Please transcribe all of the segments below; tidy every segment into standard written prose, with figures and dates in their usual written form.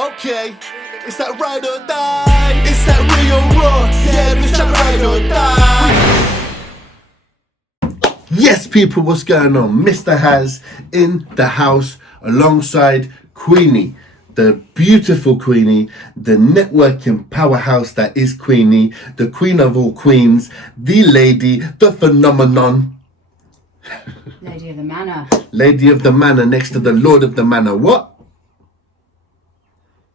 Okay, it's that ride or die. It's that real raw. Yeah, it's that ride or die. Yes, people, what's going on? Mr. Has in the house alongside Queenie, the beautiful Queenie, the networking powerhouse that is Queenie, the queen of all queens, the lady, the phenomenon. Lady of the Manor. Lady of the Manor next to the Lord of the Manor. What?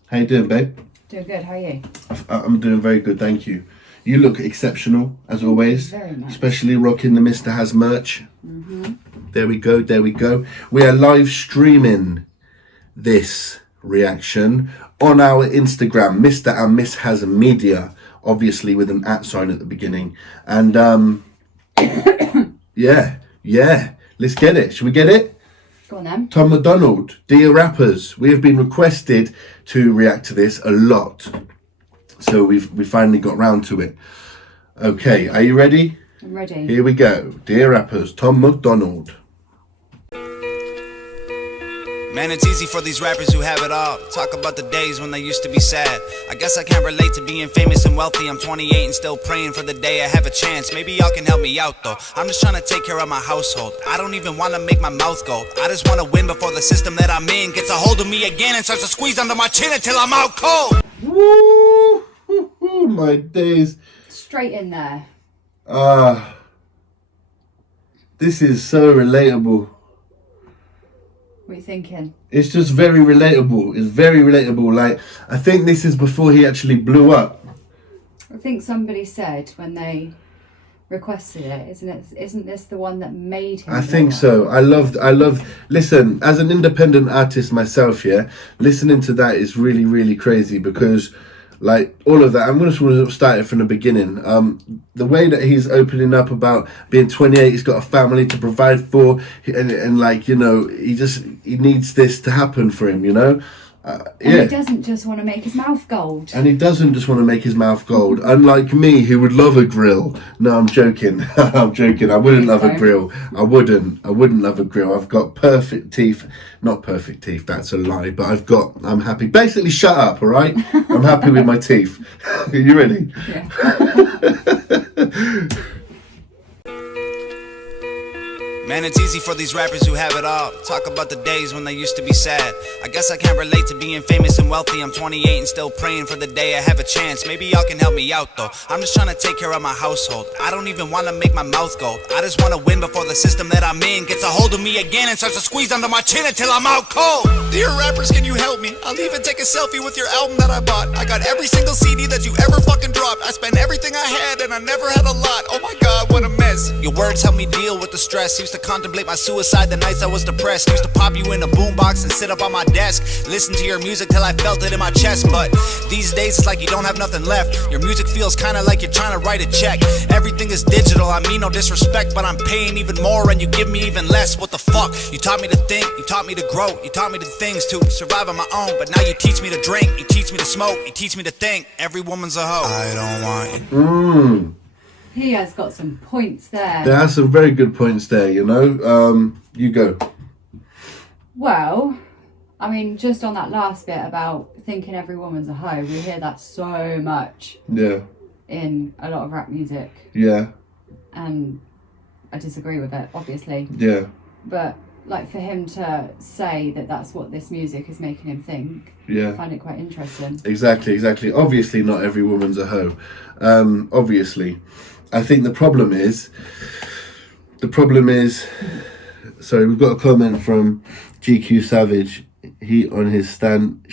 How you doing, babe? Doing good, how are you? I'm doing very good, thank you. You look exceptional, as always. Very much. Especially rocking the Mr. Has merch. Mm-hmm. There we go, there we go. We are live streaming this reaction on our Instagram, Mr. and Miss Has Media, obviously with an @ sign at the beginning. And, yeah, let's get it. Should we get it? Go on then. Tom MacDonald, Dear Rappers, we have been requested to react to this a lot, so we finally got round to it. Okay, are you ready? I'm ready. Here we go. Dear Rappers, Tom MacDonald. Man, it's easy for these rappers who have it all. Talk about the days when they used to be sad. I guess I can't relate to being famous and wealthy. I'm 28 and still praying for the day I have a chance. Maybe y'all can help me out though. I'm just trying to take care of my household. I don't even want to make my mouth go. I just want to win before the system that I'm in gets a hold of me again and starts to squeeze under my chin until I'm out cold. Woo! My days. Straight in there. This is so relatable. What are you thinking? It's just very relatable. It's very relatable. Like, I think this is before he actually blew up. I think somebody said when they requested it, isn't this the one that made him? I think so. I love, listen, as an independent artist myself, yeah, listening to that is really, really crazy because, like, all of that, I'm going to start it from the beginning. The way that he's opening up about being 28, he's got a family to provide for, and like, you know, he needs this to happen for him, you know? And he doesn't just want to make his mouth gold. And he doesn't just want to make his mouth gold. Unlike me, who would love a grill. No, I'm joking. I'm joking. I wouldn't love a grill. I wouldn't love a grill. I've got perfect teeth. Not perfect teeth, that's a lie. But I'm happy. Basically, shut up, all right? I'm happy with my teeth. Are you ready? Yeah. Man, it's easy for these rappers who have it all. Talk about the days when they used to be sad. I guess I can't relate to being famous and wealthy. I'm 28 and still praying for the day I have a chance. Maybe y'all can help me out though. I'm just trying to take care of my household. I don't even want to make my mouth gold. I just want to win before the system that I'm in gets a hold of me again and starts to squeeze under my chin until I'm out cold. Dear rappers, can you help me? I'll even take a selfie with your album that I bought. I got every single CD that you ever fucking dropped. I spent everything I had and I never had a lot. Oh my god, what a mess. Your words help me deal with the stress. Used to contemplate my suicide the nights I was depressed. Used to pop you in a boombox and sit up on my desk, listen to your music till I felt it in my chest. But these days it's like you don't have nothing left. Your music feels kinda like you're trying to write a check. Everything is digital, I mean no disrespect, but I'm paying even more and you give me even less. What the fuck? You taught me to think, you taught me to grow, you taught me the things to survive on my own. But now you teach me to drink, you teach me to smoke, you teach me to think. Every woman's a hoe. I don't want you. He has got some points there. There are some very good points there, you know. You go. Well, I mean, just on that last bit about thinking every woman's a hoe, we hear that so much. Yeah. In a lot of rap music. Yeah. And I disagree with it, obviously. Yeah. But like for him to say that that's what this music is making him think, yeah, I find it quite interesting. Exactly. Obviously, not every woman's a hoe. Obviously, I think the problem is. Sorry, we've got a comment from GQ Savage. He on his stand.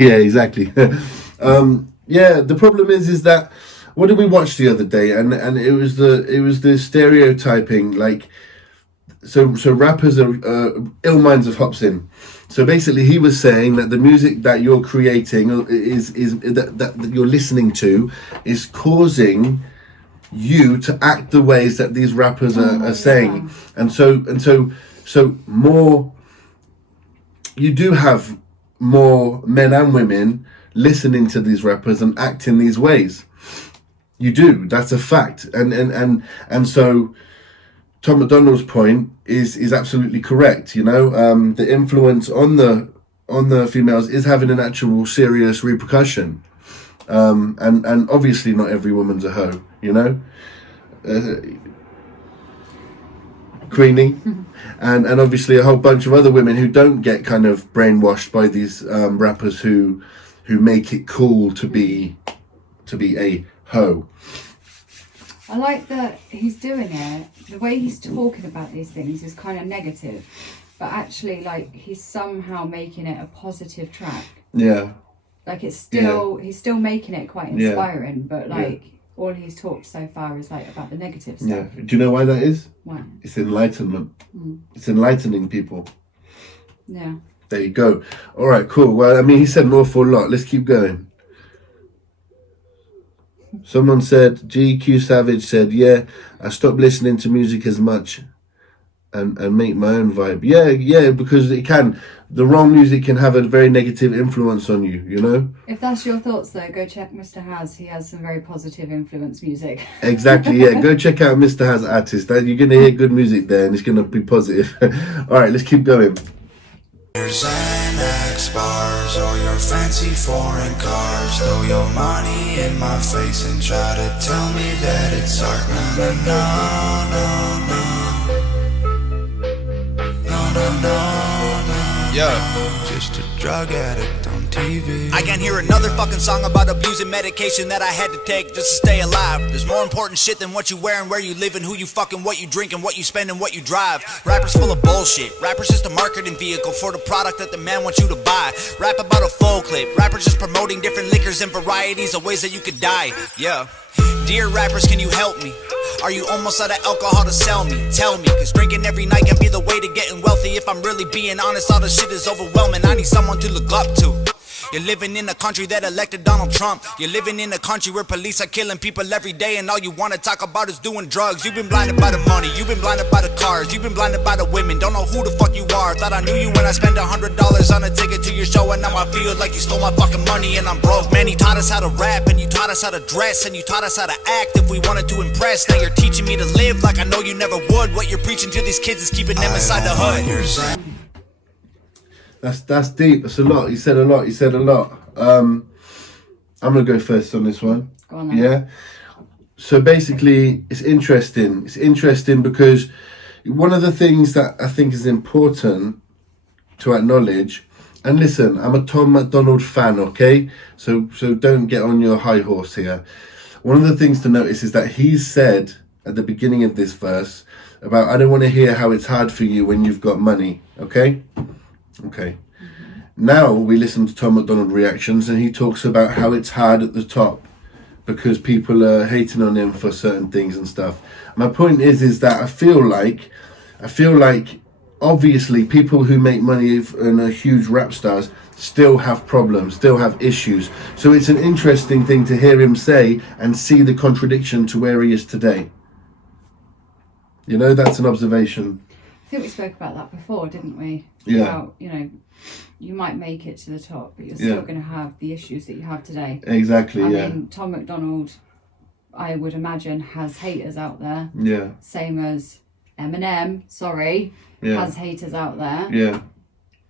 Yeah, exactly. Yeah, the problem is that what did we watch the other day? And it was the stereotyping, like. So rappers are ill minds of Hobson. So basically, he was saying that the music that you're creating is that you're listening to is causing you to act the ways that these rappers are saying, and so more. You do have more men and women listening to these rappers and acting these ways. You do. That's a fact, and so. Tom MacDonald's point is absolutely correct. You know, the influence on the on the females is having an actual serious repercussion. And obviously not every woman's a hoe, you know. Queenie, and obviously a whole bunch of other women who don't get kind of brainwashed by these rappers who make it cool to be a hoe. I like that he's doing it. The way he's talking about these things is kind of negative, but actually, like, he's somehow making it a positive track. Yeah. Like, it's still he's still making it quite inspiring, but like all he's talked so far is like about the negative stuff. Yeah. Do you know why that is? Why? It's enlightenment. It's enlightening people. Yeah. There you go. All right, cool. Well, I mean, he said an awful lot. Let's keep going. Someone said, GQ Savage said, yeah, I stopped listening to music as much and make my own vibe. Yeah, because it can. The wrong music can have a very negative influence on you, you know? If that's your thoughts, though, go check Mr. Has. He has some very positive influence music. Exactly, yeah. Go check out Mr. Has Artist. You're going to hear good music there and it's going to be positive. All right, let's keep going. Your Xanax bars or your fancy foreign cars. Throw your money in my face and try to tell me that it's art. No. Yeah. Just a drug addict on TV. I can't hear another fucking song about abusing medication that I had to take just to stay alive. There's more important shit than what you wear and where you live and who you fucking, what you drink and what you spend and what you drive. Rappers full of bullshit. Rappers just a marketing vehicle for the product that the man wants you to buy. Rap about a full clip. Rappers just promoting different liquors and varieties of ways that you could die. Yeah. Dear rappers, can you help me? Are you almost out of alcohol to sell me? Tell me, cause drinking every night can be the way to getting wealthy. If I'm really being honest, all the shit is overwhelming. I need someone to look up to. You're living in a country that elected Donald Trump. You're living in a country where police are killing people every day, and all you want to talk about is doing drugs. You've been blinded by the money, you've been blinded by the cars, you've been blinded by the women. Don't know who the fuck you are. Thought I knew you when I spent $100 on a ticket to your show, and now I feel like you stole my fucking money and I'm broke. Man, you taught us how to rap, and you taught us how to dress, and you taught us how to act if we wanted to impress. Now you're teaching me to live like I know you never would. What you're preaching to these kids is keeping them inside the hood. That's deep. That's a lot. He said a lot. I'm gonna go first on this one. Go on then. Yeah. So basically, it's interesting. It's interesting because one of the things that I think is important to acknowledge. And listen, I'm a Tom MacDonald fan. Okay, so don't get on your high horse here. One of the things to notice is that he said at the beginning of this verse about, I don't want to hear how it's hard for you when you've got money. Okay. Now we listen to Tom MacDonald reactions and he talks about how it's hard at the top because people are hating on him for certain things and stuff. My point is that I feel like obviously people who make money and are huge rap stars still have problems, still have issues. So it's an interesting thing to hear him say and see the contradiction to where he is today. You know, that's an observation. I think we spoke about that before, didn't we? Yeah. About, you know, you might make it to the top, but you're still going to have the issues that you have today. Exactly, I mean, Tom MacDonald, I would imagine, has haters out there. Yeah. Same as Eminem, has haters out there. Yeah.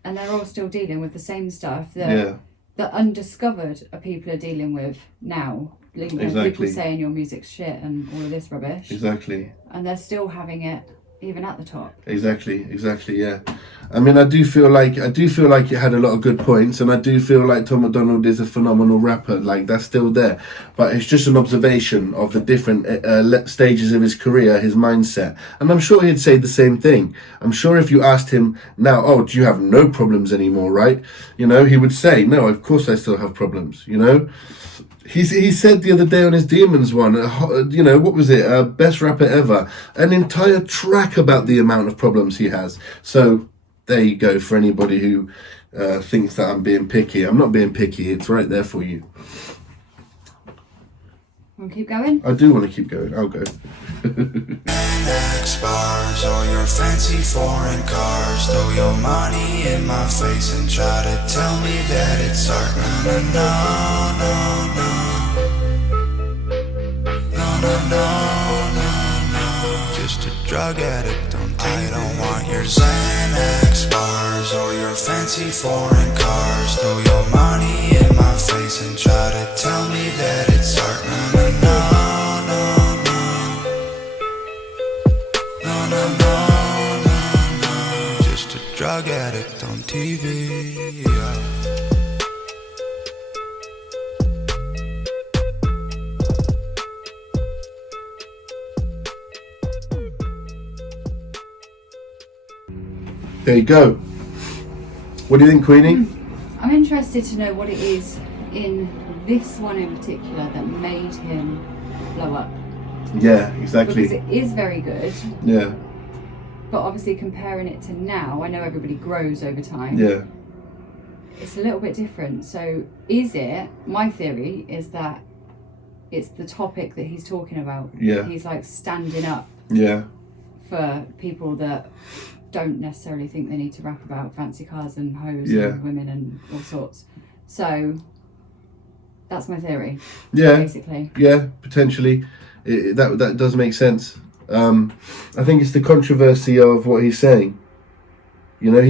And they're all still dealing with the same stuff that the undiscovered people are dealing with now. You know, Exactly. People saying your music's shit and all of this rubbish. Exactly. And they're still having it even at the top. Exactly, yeah. I mean, I do feel like it had a lot of good points, and I do feel like Tom MacDonald is a phenomenal rapper. Like, that's still there, but it's just an observation of the different stages of his career, his mindset, and I'm sure he'd say the same thing. I'm sure if you asked him now, oh, do you have no problems anymore, right? You know, he would say, no, of course I still have problems. You know. He said the other day on his Demons one, you know, what was it? Best rapper ever. An entire track about the amount of problems he has. So there you go for anybody who thinks that I'm being picky. I'm not being picky. It's right there for you. Want to keep going? I do want to keep going. I'll go. X bars or your fancy foreign cars. Throw your money in my face and try to tell me that it's art. No. Just a drug addict on TV. I don't want your Xanax bars or your fancy foreign cars. Throw your money in my face and try to tell me that it's art. No, no, no, no, no, no, no, no, no, no. Just a drug addict on TV. Yeah. There you go. What do you think, Queenie? I'm interested to know what it is in this one in particular that made him blow up. Yeah, exactly. Because it is very good. Yeah. But obviously comparing it to now, I know everybody grows over time. Yeah. It's a little bit different. So is it, my theory is that it's the topic that he's talking about. Yeah. He's like standing up Yeah. for people that don't necessarily think they need to rap about fancy cars and hoes Yeah. and women and all sorts. So that's my theory. Yeah. Basically. Yeah, potentially. That does make sense. I think it's the controversy of what he's saying. You know,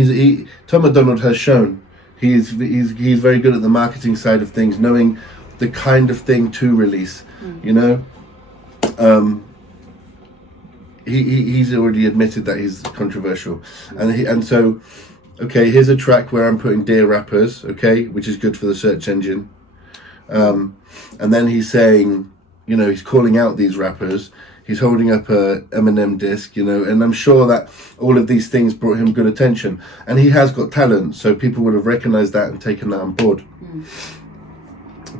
Tom MacDonald has shown he's very good at the marketing side of things, knowing the kind of thing to release. You know, he's already admitted that he's controversial, and so okay, here's a track where I'm putting Dear Rappers, okay, which is good for the search engine, and then he's saying, you know, he's calling out these rappers. He's holding up a Eminem disc, you know, and I'm sure that all of these things brought him good attention. And he has got talent, so people would have recognised that and taken that on board.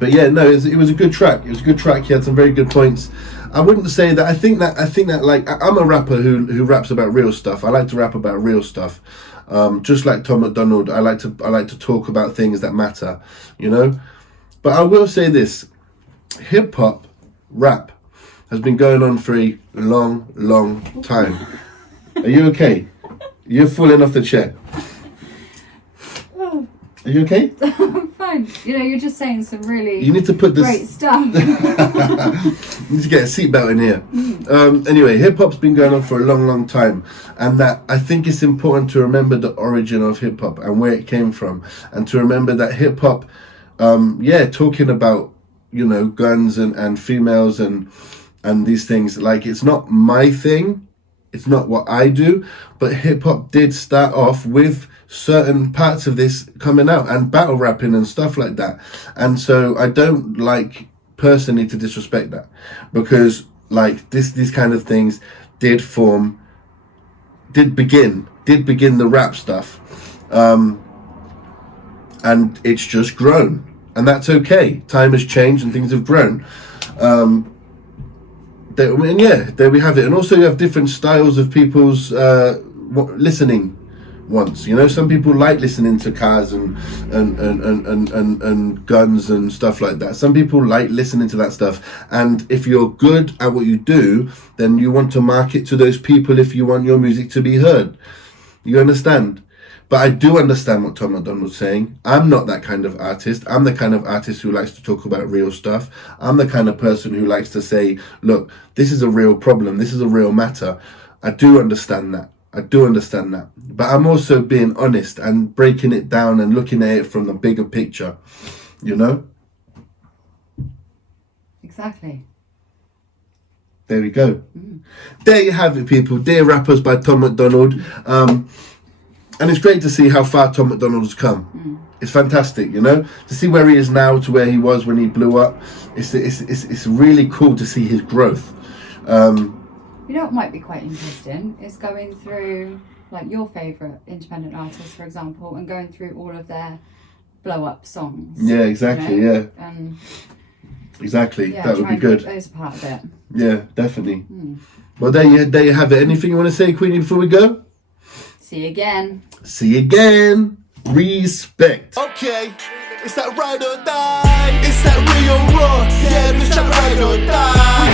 But yeah, no, it was a good track. It was a good track. He had some very good points. I wouldn't say that. I think that like, I'm a rapper who raps about real stuff. I like to rap about real stuff. Just like Tom MacDonald, I like to talk about things that matter, you know. But I will say this: hip hop, rap, has been going on for a long time. Are you okay? You're falling off the chair. Are you okay? I'm fine. You know, you're just saying some really You need to put this great stuff. You need to get a seatbelt in here. Anyway, hip hop's been going on for a long time, and that I think it's important to remember the origin of hip hop and where it came from, and to remember that hip hop, talking about, you know, guns and females and these things, like, it's not my thing, it's not what I do, but hip hop did start off with certain parts of this coming out and battle rapping and stuff like that. And so I don't like personally to disrespect that, because like these kind of things did begin the rap stuff, and it's just grown, and that's okay. Time has changed and things have grown. There we have it. And also you have different styles of people's listening wants. You know, some people like listening to cars and guns and stuff like that. Some people like listening to that stuff. And if you're good at what you do, then you want to market to those people if you want your music to be heard. You understand? But I do understand what Tom MacDonald's saying. I'm not that kind of artist. I'm the kind of artist who likes to talk about real stuff. I'm the kind of person who likes to say, look, this is a real problem. This is a real matter. I do understand that. But I'm also being honest and breaking it down and looking at it from the bigger picture, you know? Exactly. There we go. There you have it, people. Dear Rappers by Tom MacDonald. And it's great to see how far Tom MacDonald has come. It's fantastic, you know, to see where he is now to where he was when he blew up. It's really cool to see his growth. You know what might be quite interesting is going through like your favourite independent artists, for example, and going through all of their blow up songs. Yeah, exactly. You know? Yeah. Exactly. Yeah, that would be good. Those apart a bit. Yeah, definitely. Well, there you have it. Anything you want to say, Queenie, before we go? See you again. See you again. Respect. Okay, it's that ride or die. It's that real raw. Yeah, it's that ride or die.